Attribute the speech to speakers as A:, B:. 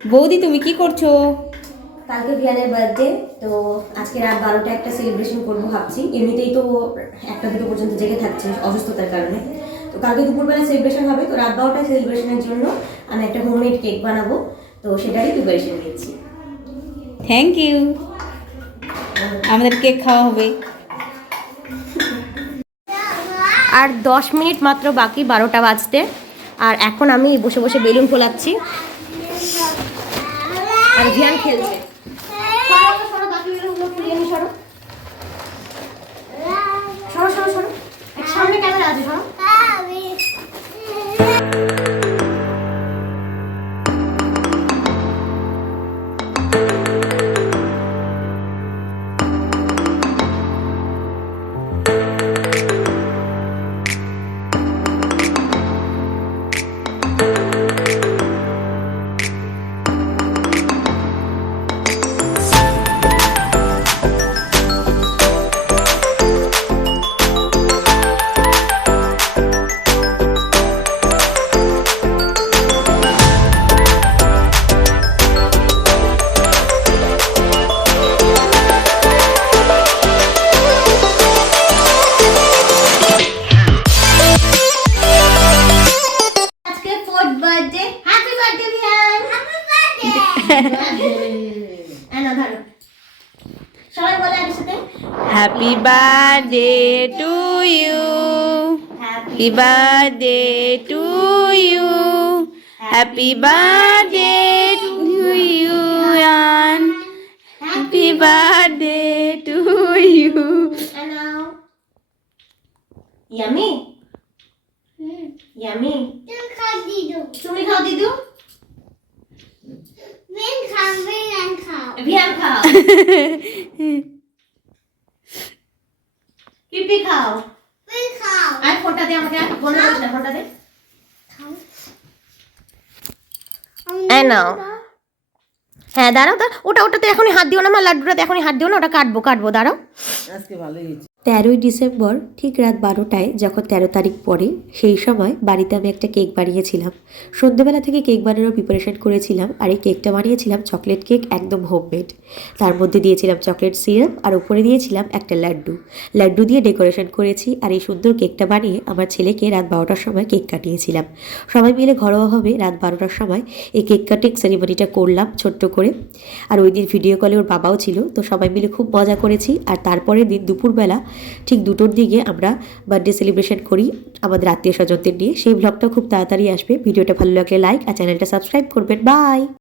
A: বৌদি তুমি কি করছ?
B: কালকে ভিয়ানের বার্থডে তো আজকে রাত বারোটা একটা সেলিব্রেশন করব ভাবছি। এমনিতেই তো একটা দুটো পর্যন্ত জেগে থাকছে অসুস্থতার কারণে। তো কালকে দুপুরবেলা সেলিব্রেশন হবে তো রাত বারোটায় সেলিব্রেশনের জন্য আমি একটা হোমমেড কেক বানাবো। তো সেটারই প্রিপারেশন নিচ্ছি।
A: থ্যাংক ইউ আমাদের কেক খাওয়া হবে।
B: আর দশ মিনিট মাত্র বাকি বারোটা বাজতে। আর এখন আমি বসে বসে বেলুন ফোলাচ্ছি। আর ধ্যান খেলছে। সরো, সরো, সরো। সামনে ক্যামেরা আছে সরো। সবাই বলে একসাথে
A: happy birthday to you happy birthday to you happy birthday to you and happy birthday to you
B: yummy yummy তুমি খাও দিদু ভিয়ান খাও পিপি খাও আর ফোনটা দে আমাকে বলে না ফোনটা দে। এই নাও। হ্যাঁ দাঁড়াও দাঁড়াও। ওটা ওটাতে এখনই হাত দিও না আমার লাড্ডুটাতে এখনই হাত দিও না ওটা কাটবো কাটবো দাঁড়াও।
C: আজকে ভালোই হয়েছে।
D: তেরোই ডিসেম্বর, ঠিক রাত বারোটায়, যখন তেরো তারিখ পরে সেই সময় বাড়িতে আমি একটা কেক বানিয়েছিলাম। সন্ধ্যেবেলা থেকে কেক বানানোর প্রিপারেশন করেছিলাম আর এই কেকটা বানিয়েছিলাম চকলেট কেক একদম হোমমেড তার মধ্যে দিয়েছিলাম চকলেট সিরাপ আর উপরে দিয়েছিলাম একটা লাড্ডু। লাড্ডু দিয়ে ডেকোরেশন করেছি আর এই সুন্দর কেকটা বানিয়ে আমার ছেলেকে রাত বারোটার সময় কেক কাটিয়েছিলাম। সবাই মিলে ঘরোয়াভাবে রাত বারোটার সময় এই কেক কাটিং সেরিমনিটা করলাম ছোট্ট করে। আর ওই দিন ভিডিও কলে ওর বাবাও ছিল, তো সবাই মিলে খুব মজা করেছি। আর তারপরের দিন দুপুরবেলা ঠিক দুটোর দিকে আমরা বার্থডে সেলিব্রেশন করি, আমাদের আত্মীয় স্বজনদের নিয়ে। সেই ব্লগটা খুব তাড়াতাড়ি আসবে। ভিডিওটা ভালো লাগলে লাইক আর চ্যানেলটা সাবস্ক্রাইব করবেন। বাই